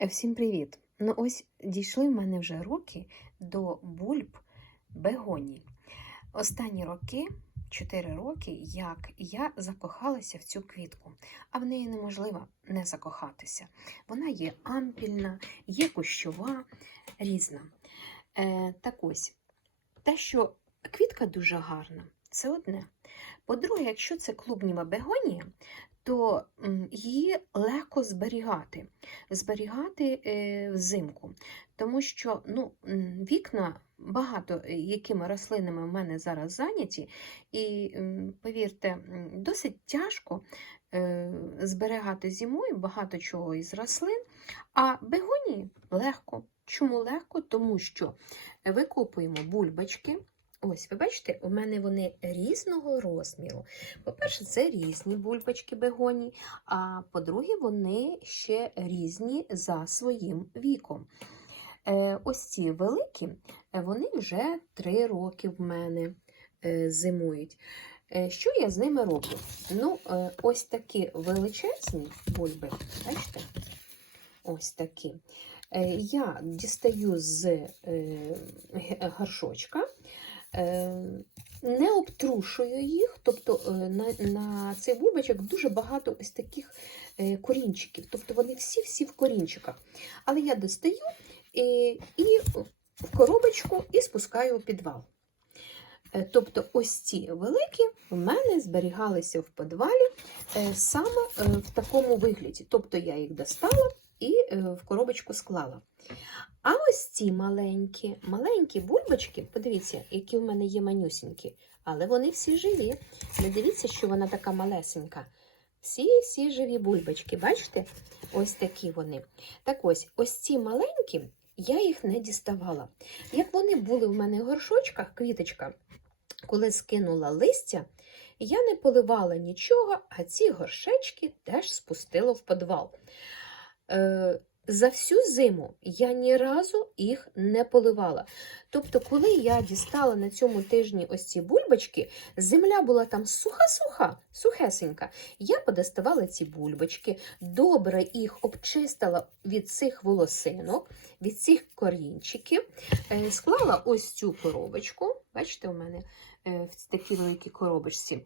Е, Всім привіт! Ну ось дійшли в мене вже роки до бульб бегоній. Останні роки, 4 роки, як я закохалася в цю квітку, а в неї неможливо не закохатися. Вона є ампільна, є кущова, різна. Е, так ось, те, що квітка дуже гарна, це одне. По-друге, якщо це клубніва бегонія, то її легко зберігати зберігати е, взимку, тому що ну, вікна багато е, якими рослинами в мене зараз зайняті, і повірте, досить тяжко е, зберігати зимою багато чого із рослин, а бегонії легко. Чому легко? Тому що викопуємо бульбочки. Ось, ви бачите, у мене вони різного розміру. По-перше, це різні бульбочки бегоній, а по-друге, вони ще різні за своїм віком. Е, Ось ці великі, е, вони вже три роки в мене е, зимують. Що я з ними роблю? Ну, ось такі величезні бульби, бачите? Ось такі. Я дістаю з горшочка, не обтрушую їх, тобто е, на, на цих бульбочок дуже багато ось таких е, корінчиків, тобто вони всі-всі в корінчиках. Але я достаю і, і в коробочку і спускаю у підвал. Е, Тобто ось ці великі в мене зберігалися в підвалі е, саме е, в такому вигляді. Тобто я їх достала і е, в коробочку склала. А ось ці маленькі, маленькі бульбочки, подивіться, які в мене є манюсінькі, але вони всі живі. Не дивіться, що вона така малесенька. Всі-всі живі бульбочки, бачите? Ось такі вони. Так ось, ось ці маленькі, я їх не діставала. Як вони були в мене в горшочках, квіточка, коли скинула листя, я не поливала нічого, а ці горшечки теж спустила в підвал. Е, за всю зиму я ні разу їх не поливала. Тобто, коли я дістала на цьому тижні ось ці бульбочки, земля була там суха-суха, сухесенька. Я подоставала ці бульбочки, добре їх обчистила від цих волосинок, від цих корінчиків, е, склала ось цю коробочку. Бачите, у мене е, в такій великій коробочці.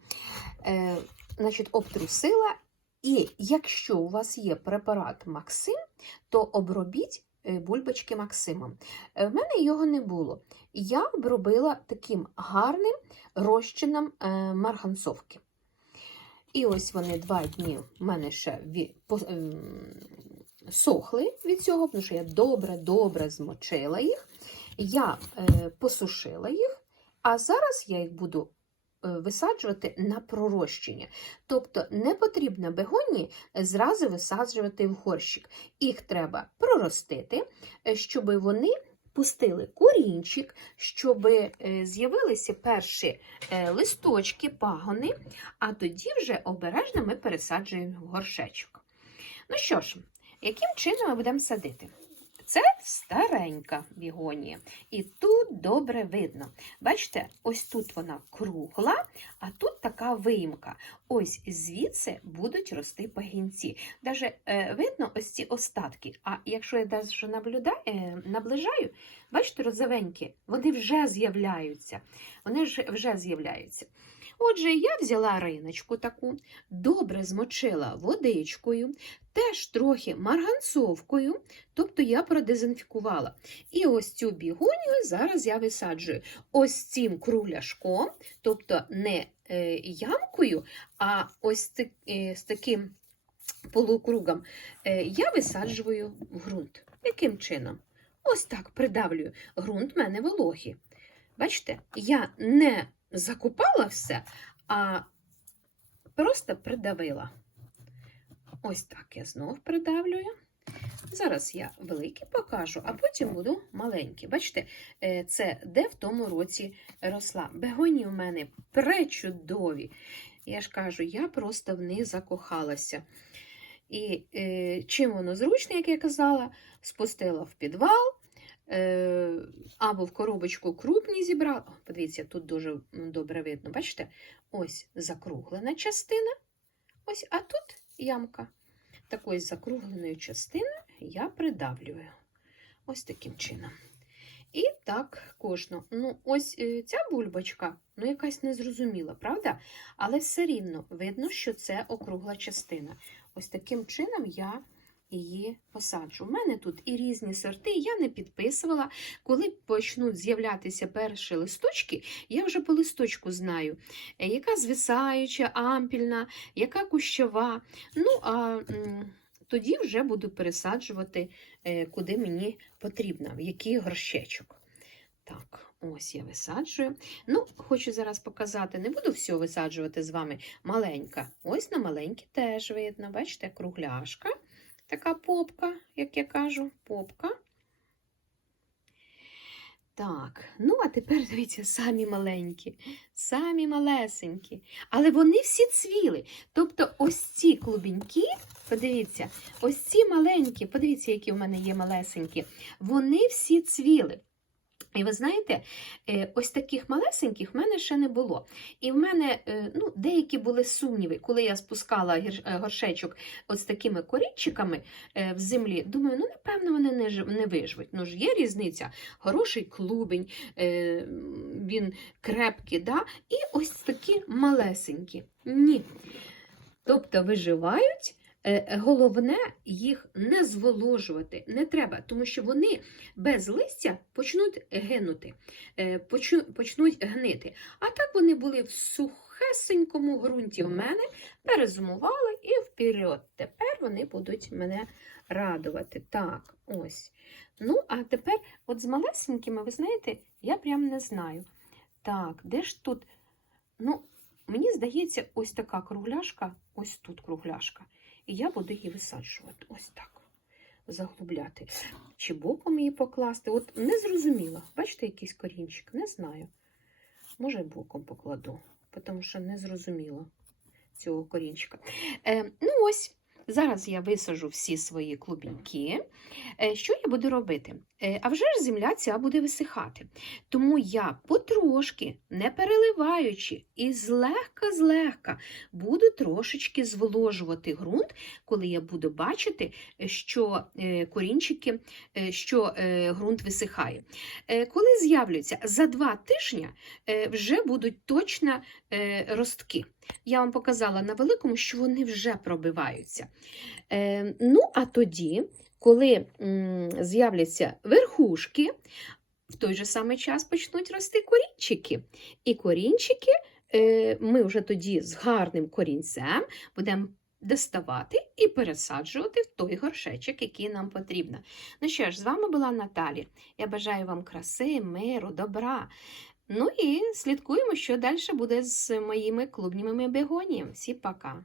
Значить, обтрусила. І якщо у вас є препарат Максим, то обробіть е, бульбочки Максимом. Е, В мене його не було. Я обробила таким гарним розчином е, марганцовки. І ось вони два дні в мене ще ем, сохли від цього, тому що я добре-добре змочила їх. Я посушила їх, а зараз я їх буду висаджувати на пророщення. Тобто не потрібно бегонії зразу висаджувати в горщик. Їх треба проростити, е, щоб вони пустили корінчик, щоб е, з'явилися перші е, листочки, пагони, а тоді вже обережно ми пересаджуємо в горшечок. Ну що ж, яким чином ми будемо садити? Це старенька бігонія, і тут добре видно. Бачите, ось тут вона кругла, а тут така виїмка. Ось звідси будуть рости пагінці. Даже е, видно ось ці остатки. А якщо я даже наблюдаю, е, наближаю, бачите, розовенькі, вони вже з'являються. Вони вже з'являються. Отже, я взяла риночку таку, добре змочила водичкою, теж трохи марганцовкою, тобто я продезінфікувала. І ось цю бігонію зараз я висаджую ось цим кругляшком, тобто не е, ямкою, а ось е, з таким полукругом е, я висаджую в ґрунт. Яким чином? Ось так придавлюю. Ґрунт в мене вологий. Бачите, я не закупала все, а просто придавила. Ось так я знов придавлюю. Зараз я великі покажу, а потім буду маленькі. Бачите, е, це де в тому році росла. Бегоні у мене пречудові. Я ж кажу, я просто в них закохалася. І е, чим воно зручне, як я казала, спустила в підвал, або в коробочку крупні зібрала. О, подивіться, тут дуже добре видно. Бачите? Ось закруглена частина, ось, а тут ямка. Такої закругленої частини я придавлюю. Ось таким чином. І так кожну. Ну, ось е, ця бульбочка, ну, якась незрозуміла, правда? Але все рівно видно, що це округла частина. Ось таким чином я її посаджу. У мене тут і різні сорти, я не підписувала. Коли почнуть з'являтися перші листочки, я вже по листочку знаю, е, яка звисаюча, ампільна, яка кущова. Ну, а тоді вже буду пересаджувати, е, куди мені потрібно, в який горщечок. Так, ось я висаджую. Ну, хочу зараз показати, не буду все висаджувати з вами маленька. Ось на маленькі теж видно, бачите, кругляшка, така попка, як я кажу, попка. Так, ну а тепер дивіться, самі маленькі, самі малесенькі. Але вони всі цвіли. Тобто ось ці клубіньки, подивіться, ось ці маленькі, подивіться, які в мене є малесенькі, вони всі цвіли. І ви знаєте, е, ось таких малесеньких в мене ще не було. І в мене е, ну, деякі були сумніви, коли я спускала е, горшечок ось такими корінчиками в землі. Думаю, ну напевно вони не, не виживуть. Ну ж є різниця. Хороший клубень, він крепкий, да? і ось такі малесенькі. Ні. Тобто виживають. Е, Головне їх не зволожувати не треба, тому що вони без листя почнуть гинути, е, почнуть гнити. А так вони були в сухесенькому ґрунті в мене, перезимували і вперед. Тепер вони будуть мене радувати. Так, ось. Ну, а тепер, от з малесенькими, ви знаєте, я прям не знаю. Так, де ж тут? Ну, мені здається, ось така кругляшка, ось тут кругляшка. І я буду її висаджувати. Ось так. Заглубляти. Чи боком її покласти? От не зрозуміла. Бачите, якийсь корінчик? Не знаю. Може, боком покладу, тому що не зрозуміла цього корінчика. Е, ну ось, зараз я висажу всі свої клубіньки. Е, що я буду робити? Е, а вже ж земля ця буде висихати. Тому я потрошки, не переливаючи, і злегка-злегка буду трошечки зволожувати ґрунт, коли я буду бачити, е, що е, корінчики, що ґрунт висихає. Коли з'являться за два тижні, вже будуть точно ростки. Я вам показала на великому, що вони вже пробиваються. Ну, а тоді, коли з'являться верхушки, в той же самий час почнуть рости корінчики. І корінчики е, ми вже тоді з гарним корінцем будемо доставати і пересаджувати в той горшечок, який нам потрібно. Ну що ж, з вами була Наталі. Я бажаю вам краси, миру, добра. Ну і слідкуємо, що далі буде з моїми клубніми бегоніями. Всі пока!